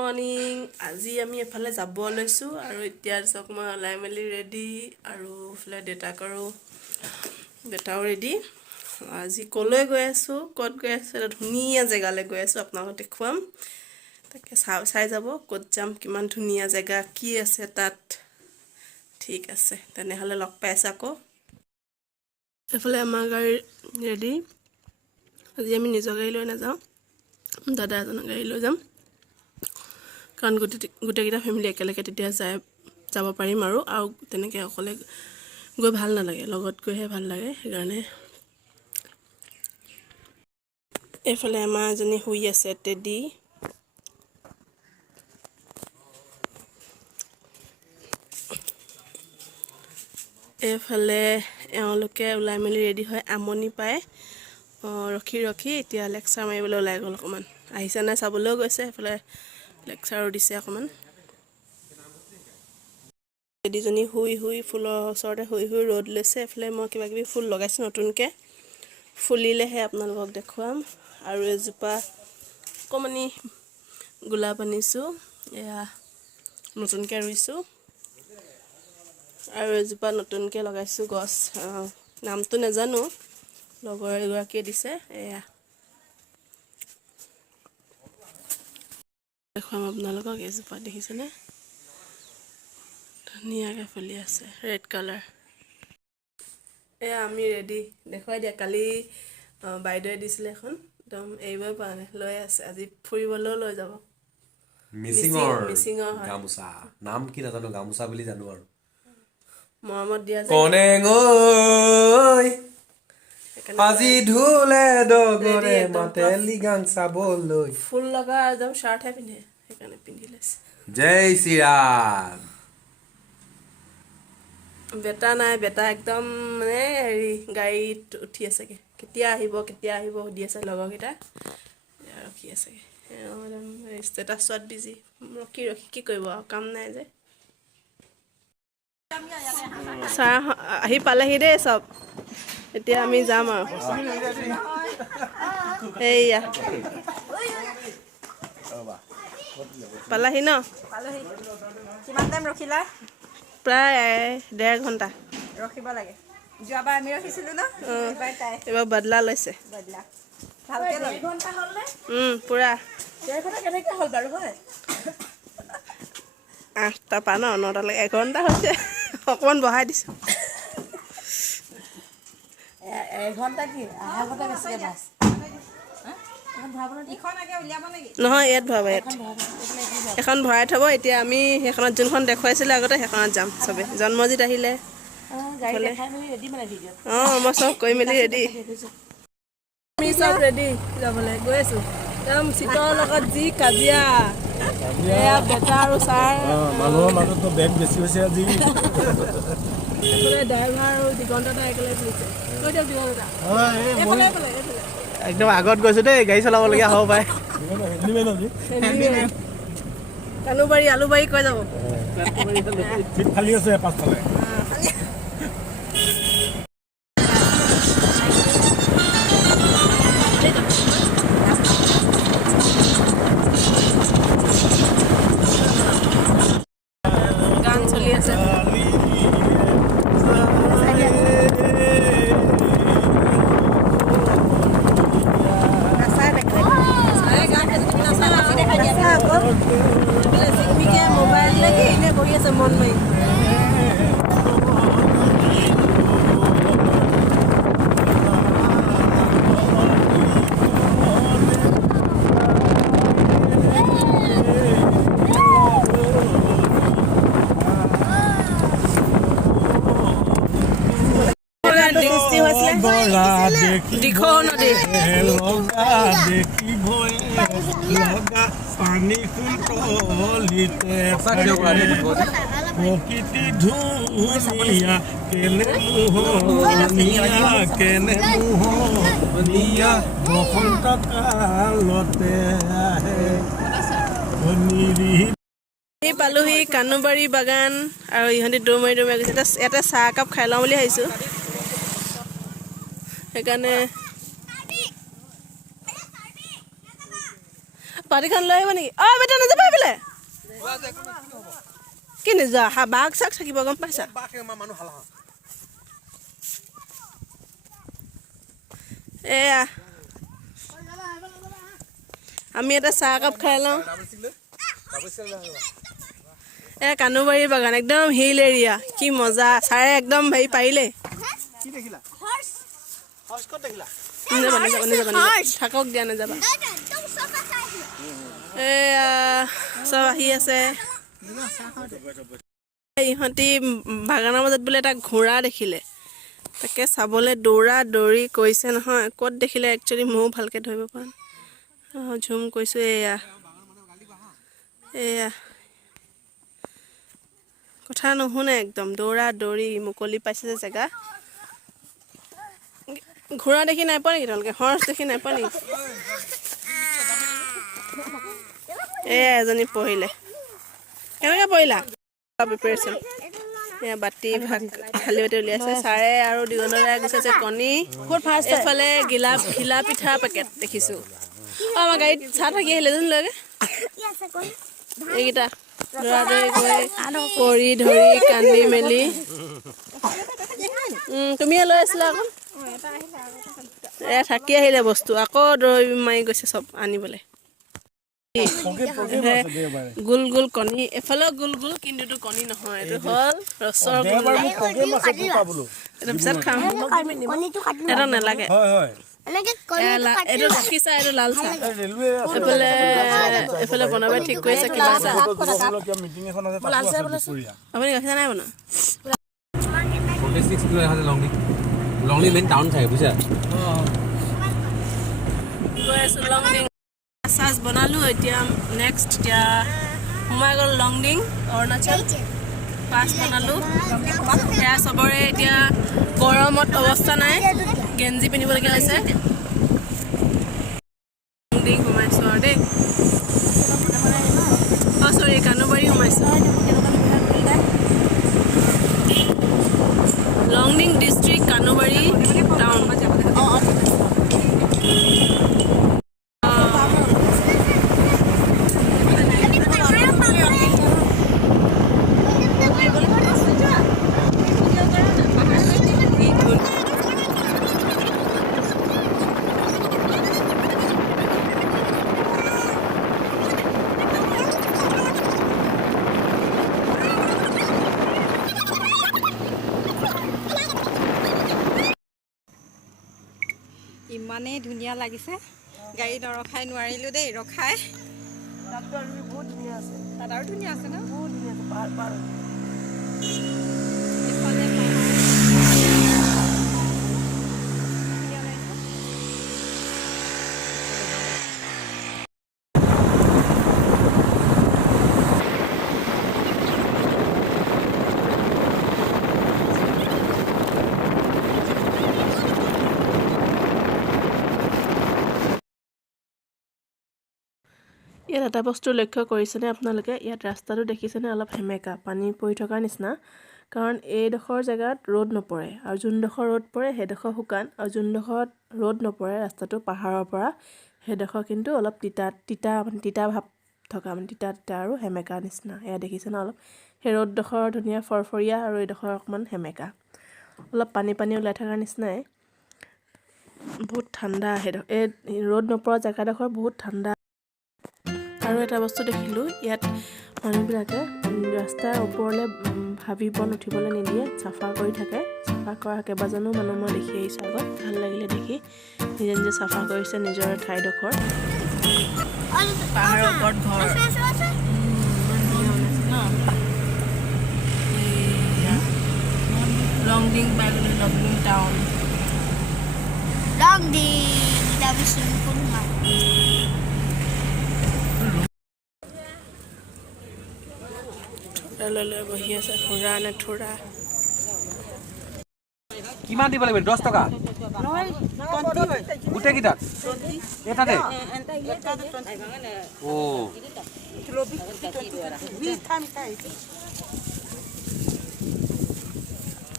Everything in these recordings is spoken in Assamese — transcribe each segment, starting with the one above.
মৰ্নিং আজি আমি এফালে যাব লৈছো আৰু এতিয়া চক মই ওলাই মেলি ৰেডি আৰু ফলে দেটাও ৰেডি আজি কলৈ গৈ আছো কত গৈ আছো এটা ধুনীয়া জেগালৈ গৈ আছো আপোনালোকক দেখুৱাম তাকে চাই যাব কত যাম কিমান ধুনীয়া জেগা কি আছে তাত ঠিক আছে তেনেহলে লগ পাইছা আকৌ এফালে আমাৰ গাড়ী ৰেডি আজি আমি নিজৰ গাড়ী লৈ নাযাওঁ দাদা এজনৰ গাড়ী লৈ যাম কাৰণ গোটেইকেইটা ফ্যামিলি একেলগে তেতিয়া যাব পাৰিম আৰু তেনেকৈ অকলে গৈ ভাল নালাগে লগত গৈহে ভাল লাগে সেইকাৰণে এফালে আমাৰ এজনী শুই আছে টেডি এফালে এওঁলোকে ওলাই মেলি ৰেডি হয় আমনি পায় ৰখি এতিয়া লেকচাৰ মাৰিবলৈ ওলাই গ'ল অকমান আহিছে নাই চাবলৈও গৈছে এফালে লেকচাৰো দিছে অকমান টেডিজনী শুই ফুলৰ ওচৰতে শুই ৰ'দ লৈছে এফালে মই কিবা কিবি ফুল লগাইছো নতুনকৈ ফুলিলেহে আপোনালোকক দেখুৱাম আৰু এজোপা অকমানি গোলাপ আনিছো এয়া নতুনকৈ ৰুইছো আৰু এজোপা নতুনকৈ লগাইছো গছ নামটো নাজানো লগৰ এগৰাকীয়ে দিছে এয়া দেখুৱাম আপোনালোকক এজোপা দেখিছেনে ধুনীয়াকৈ ফুলি আছে ৰেড কালাৰ এয়া আমি ৰেডি দেখুৱাই দিয়া কালি বাইদেৱে দিছিলে এখন একদম এইবাৰ পৰা নাই লৈ আছে আজি ফুৰিবলৈও লৈ যাব মিচিঙৰ গামোচা নাম কি নাজানো গামোচা বুলি জানো আৰু মৰমত দিয়া কনেঙৈ আজি ধুলে ডগৰে মাতেলি গান চাবলৈ ফুল লগা একদম শাৰ্টহে পিন্ধে সেইকাৰণে পিন্ধি লৈছে জয় শ্ৰীৰাম বেটা নাই বেটা একদম মানে হেৰি গাড়ীত উঠি আছেগে কেতিয়া আহিব সুধি আছে লগৰকেইটা ৰখি আছেগে একদম ষ্টেটাছ চোৱাত বিজি ৰখি কি কৰিব আৰু কাম নাই যে চাহ আহি পালেহি দেই চব এতিয়া আমি যাম আৰু এইয়া পালাহি ন কিমান টাইম ৰখিলা প্ৰায় 1.5 ঘণ্টা ৰখিব লাগে যোৱাবাৰ আমি ৰখিছিলো ন এবাৰ বদলা লৈছে ভালকে 1 ঘণ্টা হ'ল নে পুৰা 1 ঘণ্টা কেনেকৈ হ'ল বাৰু হয় 8টা পৰা 9টালৈ 1 ঘণ্টা হৈছে অকমান বঢ়াই দিছো 1 ঘণ্টা কি আধা ঘণ্টা বেছিকে বাছ নহয় ইয়াত ভৰাব ইয়াত এখন ভৰাই থব এতিয়া আমি সেইখনত যোনখন দেখুৱাইছিলে আগতে সেইখনত যাম চবে জন্মজিত আহিলে মই চব কৰি মেলি ৰেডি আমি চব ৰেডি যাবলৈ গৈ আছো একদম চিটৰ লগত যি কাজিয়া এয়া বেটা আৰু ছাৰ মানুহৰ মাজতো বেগ বেছি হৈছে আজি ড্ৰাইভাৰ আৰু দিগন্ত দা একেলগে ফুৰিছে কৈ দিয়ক দিগন্ত দা একদম আগত গৈছো দেই গাড়ী চলাবলগীয়া হ'ব পাৰে কানুবাৰী আলুবাৰী কৈ যাব ঠিক খালি আছে পাছফালে গান চলি আছে মোবাইল লাগি এনে বহি আছে মন মাৰি পানী কুললিতে প্ৰকৃতি ধুনীয়া কেনে মোহনীয়া বসন্ত কালতে আহে পালোহি কানুবাৰী বাগান আৰু ইহঁতি দৌৰ মাৰি গৈছে এটা চাহ একাপ খাই লওঁ বুলি আহিছো সেইকাৰণে পাৰ্টিখন লৈ আহিব নেকি বেটা নাযাবা এইফালে কি নিজা বাঘ চাক থাকিব গম পাইছা এয়া আমি এটা চাহ একাপ খাই লওঁ এয়া কানুবাৰী বাগান একদম হিল এৰিয়া কি মজা ছাৰে একদম হেৰি পাৰিলে থাকক দিয়া নাযাবা এয়া চব আহি আছে ইহঁতি বাগানৰ মাজত বোলে এটা ঘোঁৰা দেখিলে তাকে চাবলৈ দৌৰা দৌৰি কৰিছে নহয় ক'ত দেখিলে একচুৱেলি ময়ো ভালকৈ ধৰিব পৰা নাই ঝুম কৈছোঁ এয়া এয়া কথা নুশুনে একদম দৌৰা দৌৰি মুকলি পাইছে যে জেগা ঘোঁৰা দেখি নাই পোৱা নেকি তোমালোকে হৰ্চ দেখি নাই পোৱা নেকি এয়া এজনী পঢ়িলে কেনেকৈ পঢ়িলা প্ৰিপেৰেশ্যন এয়া বাতি ভাত খালি বাতি উলিয়াইছে ছাৰে আৰু দিগন্তৰাই গুচাইছে কণী এইফালে ঘিলা পিঠা পেকেট দেখিছোঁ আমাৰ গাড়ীত চাহ থাকি আহিলে যেন লৈগে এইকেইটা দৌৰা দৌৰি গৈ কৰি ধৰি কান্দি মেলি তুমিয়ে লৈ আছিলা আকৌ এয়া থাকি আহিলে বস্তু আকৌ দৌৰি মাৰি গৈছে চব আনিবলৈ গোল গোল কণী এফালেও গোল গোল কিন্তু কণী নহয় এইটো হ'ল ৰসৰ পিছত খাম এটা নালাগে এইটো গাখীৰ চাহ এইটো লাল চাহ এইফালে এইফালে বনাব ঠিক কৰিছে কিবা চাহ আপুনি গাখীৰ চাহ নাই বনোৱা লংডিং মেইন টাউন থাকে বুজিছা গৈ আছোঁ লংডিং চাহ বনালোঁ এতিয়া নেক্সট এতিয়া সোমাই গ'ল লংডিং অৰুণাচল পাছ বনালোঁ সেয়া চবৰে এতিয়া গৰমত অৱস্থা নাই গেঞ্জি পিন্ধিবলগীয়া হৈছে লংডিং সোমাইছোঁ আৰু দেই চৰি কানুবাৰী সোমাইছোঁ লংডিং ডিষ্ট্ৰিক্ট কানুবাৰী টাউন ইমানেই ধুনীয়া লাগিছে গাড়ী নৰখাই নোৱাৰিলোঁ দেই ৰখাই বহুত ধুনীয়া আছে তাত আৰু ধুনীয়া আছে ন বহুত ধুনীয়া আছে পাহাৰ ইয়াত এটা বস্তু লক্ষ্য কৰিছেনে আপোনালোকে ইয়াত ৰাস্তাটো দেখিছেনে অলপ সেমেকা পানী পৰি থকাৰ নিচিনা কাৰণ এইডোখৰ জেগাত ৰ'দ নপৰে আৰু যোনডোখৰ ৰ'দ পৰে সেইডোখৰ শুকান আৰু যোনডোখৰত ৰ'দ নপৰে ৰাস্তাটো পাহাৰৰ পৰা সেইডোখৰ কিন্তু অলপ তিতা ভাৱ থকা মানে তিতা আৰু সেমেকা নিচিনা এয়া দেখিছেনে অলপ সেই ৰ'দডোখৰ ধুনীয়া ফৰফৰীয়া আৰু এইডোখৰ অকণমান সেমেকা অলপ পানী ওলাই থকাৰ নিচিনাই বহুত ঠাণ্ডা এই ৰ'দ নপৰা জেগাডোখৰ বহুত ঠাণ্ডা আৰু এটা বস্তু দেখিলোঁ ইয়াত মানুহবিলাকে ৰাস্তাৰ ওপৰলৈ হাবি বন উঠিবলৈ নিদিয়ে চাফা কৰি থাকে চাফা কৰা কেইবাজনো মানুহ মই দেখি আহিছোঁ আগত ভাল লাগিলে দেখি নিজে নিজে চাফা কৰিছে নিজৰ ঠাইডোখৰ পাহাৰৰ ওপৰত ঘৰ লংডিং পাই গ'লো লংডিং টাউন লৈ বহি আছে খুৰা নে থোৰা কিমান দিব লাগিব 10 টকা গোটেইকেইটাত এটাতে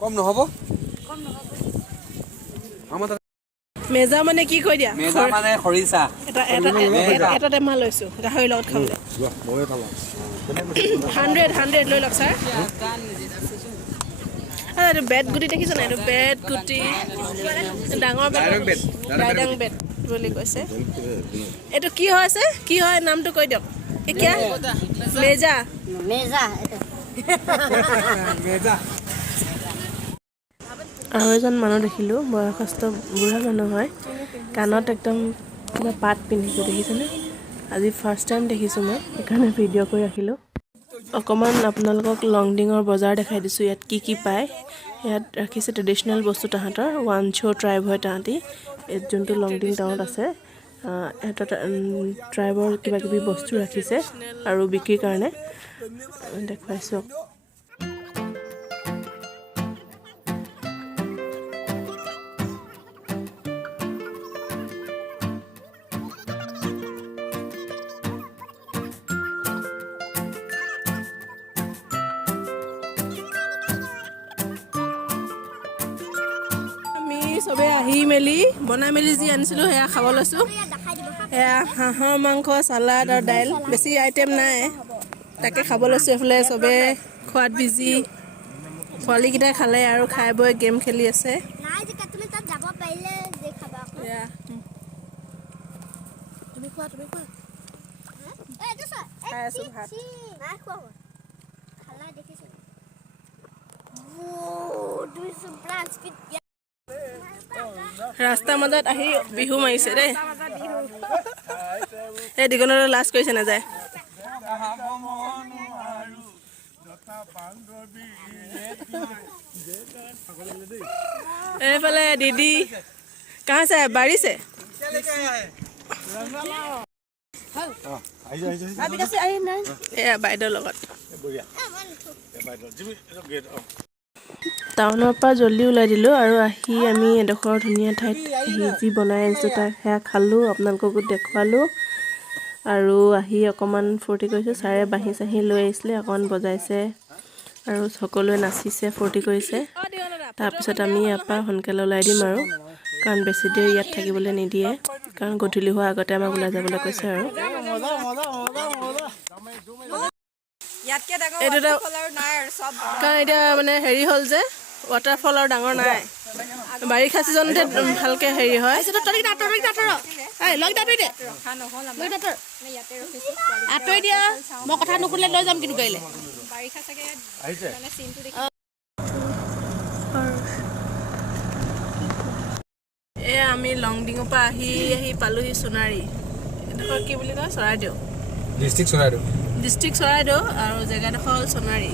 কম নহ'ব আমাৰ মেজা মানে কি কৈ দিয়া মেজা মানে খৰিচা এটা টেমা লৈছোঁ গাহৰিৰ লগত খাবলৈ 100 লৈ লওক ছাৰ এইটো বেট গুটি দেখিছে নাই এইটো বেট গুটি ডাঙৰ বেট ডাইডাং বেট বুলি কৈছে এইটো কি হৈছে কি হয় নামটো কৈ দিয়ক এতিয়া মেজা আৰু এজন মানুহ দেখিলোঁ বয়সস্থ বুঢ়া মানুহ হয় কাণত একদম কিবা পাত পিন্ধিছে দেখিছেনে আজি ফাৰ্ষ্ট টাইম দেখিছোঁ মই সেইকাৰণে ভিডিঅ' কৰি ৰাখিলোঁ অকণমান আপোনালোকক লংডিঙৰ বজাৰ দেখাই দিছোঁ ইয়াত কি পায় ইয়াত ৰাখিছে ট্ৰেডিশ্যনেল বস্তু তাহাঁতৰ ৱানছো ট্ৰাইব হয় তাহাঁতি ইয়াত যোনটো লংডিং টাউনত আছে এটা ট্ৰাইবৰ কিবা কিবি বস্তু ৰাখিছে আৰু বিক্ৰীৰ কাৰণে দেখুৱাইছোঁ চবে আহি মেলি বনাই মেলি যি আনিছিলোঁ সেয়া খাব লৈছোঁ সেয়া হাঁহৰ মাংস চালাড আৰু দাইল বেছি আইটেম নাই তাকে খাব লৈছোঁ এইফালে চবে খোৱাত বিজি পোৱালীকেইটাই খালে আৰু খাই বৈ গেম খেলি আছে খাই আছোঁ ভাত ৰাস্তাৰ মাজত আহি বিহু মাৰিছে দেই এই দীঘলতে লাজ কৰিছে নাযায় এইফালে দিদি কাহ আছে বাঢ়িছে এয়া বাইদেউৰ লগত টাউনৰ পৰা জল্দি ওলাই দিলোঁ আৰু আহি আমি এডোখৰ ধুনীয়া ঠাইত যি বনাই আনিছোঁ তাক সেয়া খালোঁ আপোনালোককো দেখুৱালোঁ আৰু আহি অকণমান ফূৰ্তি কৰিছোঁ ছাৰে বাঁহী চাহী লৈ আহিছিলে অকণমান বজাইছে আৰু সকলোৱে নাচিছে ফূৰ্তি কৰিছে তাৰপিছত আমি ইয়াৰ পৰা সোনকালে ওলাই দিম আৰু কাৰণ বেছি দেৰি ইয়াত থাকিবলৈ নিদিয়ে কাৰণ গধূলি হোৱাৰ আগতে আমাক ওলাই যাবলৈ কৈছে আৰু কাৰণ এতিয়া মানে হেৰি হ'ল যে ৱাটাৰফল আৰু ডাঙৰ নাই বাৰিষা ছিজনতে ভালকৈ হেৰি হয় আঁতৰি দিয়া মই কথা নুশুনিলে লৈ যাম কিন্তু গাড়ীলৈ এয়া আমি লংডিঙৰ পৰা আহি পালোহি সোণাৰী এডোখৰ কি বুলি কয় চৰাইদেউ ডিষ্ট্ৰিক্ট চৰাইদেউ আৰু জেগাডোখৰ হ'ল সোণাৰী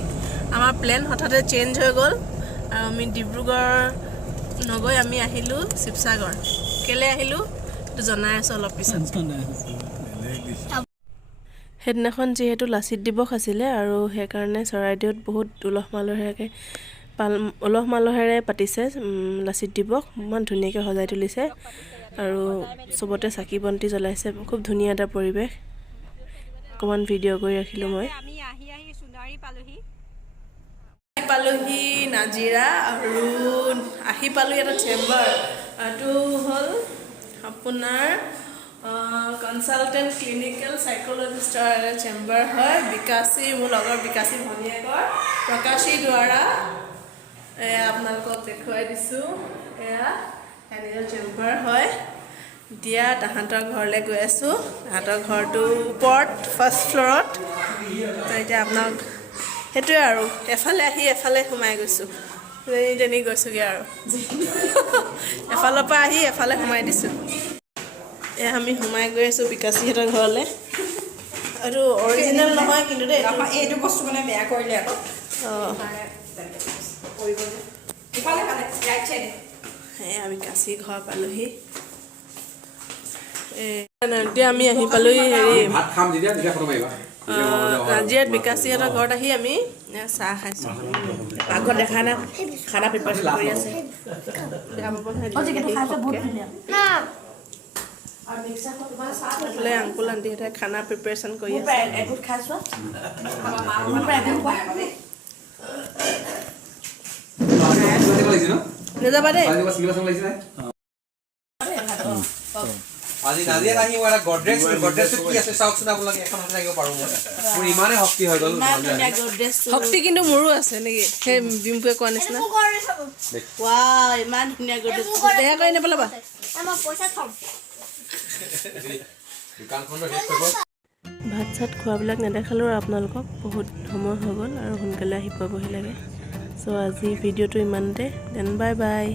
আমাৰ প্লেন হঠাতে চেঞ্জ হৈ গ'ল আৰু আমি ডিব্ৰুগড় নগৈ আমি আহিলোঁ শিৱসাগৰ কেলৈ আহিলোঁ সেইটো জনাই আছোঁ অলপ পিছত সেইদিনাখন যিহেতু লাচিত দিৱস আছিলে আৰু সেইকাৰণে চৰাইদেউত বহুত উলহ মালহেৰে পাতিছে লাচিত দিৱস ইমান ধুনীয়াকৈ সজাই তুলিছে আৰু চবতে চাকি বন্তি জ্বলাইছে খুব ধুনীয়া এটা পৰিৱেশ অকণমান ভিডিঅ' কৰি ৰাখিলোঁ মই পালোহি নাজিৰা আৰু আহি পালোঁ এটা চেম্বাৰ এইটো হ'ল আপোনাৰ কনচালটেণ্ট ক্লিনিকেল চাইক'লজিষ্টৰ চেম্বাৰ হয় বিকাশী মোৰ লগৰ বিকাশী ভনীয়েকৰ প্ৰকাশী দ্বাৰা এয়া আপোনালোকক দেখুৱাই দিছোঁ এয়া নিজৰ চেম্বাৰ হয় এতিয়া তাহাঁতৰ ঘৰলৈ গৈ আছোঁ তাহাঁতৰ ঘৰটো ওপৰত ফাৰ্ষ্ট ফ্ল'ৰত তো এতিয়া আপোনাক সেইটোৱে আৰু এফালে আহি এফালে সোমাই গৈছোঁ যেনি গৈছোঁগৈ আৰু এফালৰ পৰা আহি এফালে সোমাই দিছোঁ এয়া আমি সোমাই গৈ আছোঁ বিকাশীহঁতৰ ঘৰলৈ এইটো অৰিজিনেল নহয় কিন্তু দেই এইটো বস্তু মানে বেয়া কৰিলে আকৌ সেয়া বিকাশী ঘৰ পালোহি এতিয়া আমি আহি পালোহি হেৰি নাজিৰাত বিকাশীহঁতৰ ঘৰত আহি আমি চাহ খাইছোঁ আগত দেখা নাই খানা প্ৰিপাৰেশ্যন কৰি আছে আংকুল আণ্টিহঁতে খানা প্ৰিপাৰেশ্যন কৰি আছে নাযাবা দেই আজি নাজিয়াত আহি মই এটা গডৰেজটো কি আছে চাওকচোন আপোনালোকে এখন হাতে থাকিব পাৰোঁ মই মোৰ ইমানেই শক্তি হৈ গ'ল শক্তি কিন্তু মোৰো আছে নেকি সেই বিম্পুৱে কোৱা নিচিনা ইমান ধুনীয়া গডৰেজ দেহা কৰি নেপেলাবা দোকানখনৰ শেষ কৰিব ভাত চাত খোৱাবিলাক নেদেখালোঁ আৰু আপোনালোকক বহুত সময় হৈ গ'ল আৰু সোনকালে আহি পাবহি লাগে চ' আজি ভিডিঅ'টো ইমানতে দেন বাই বাই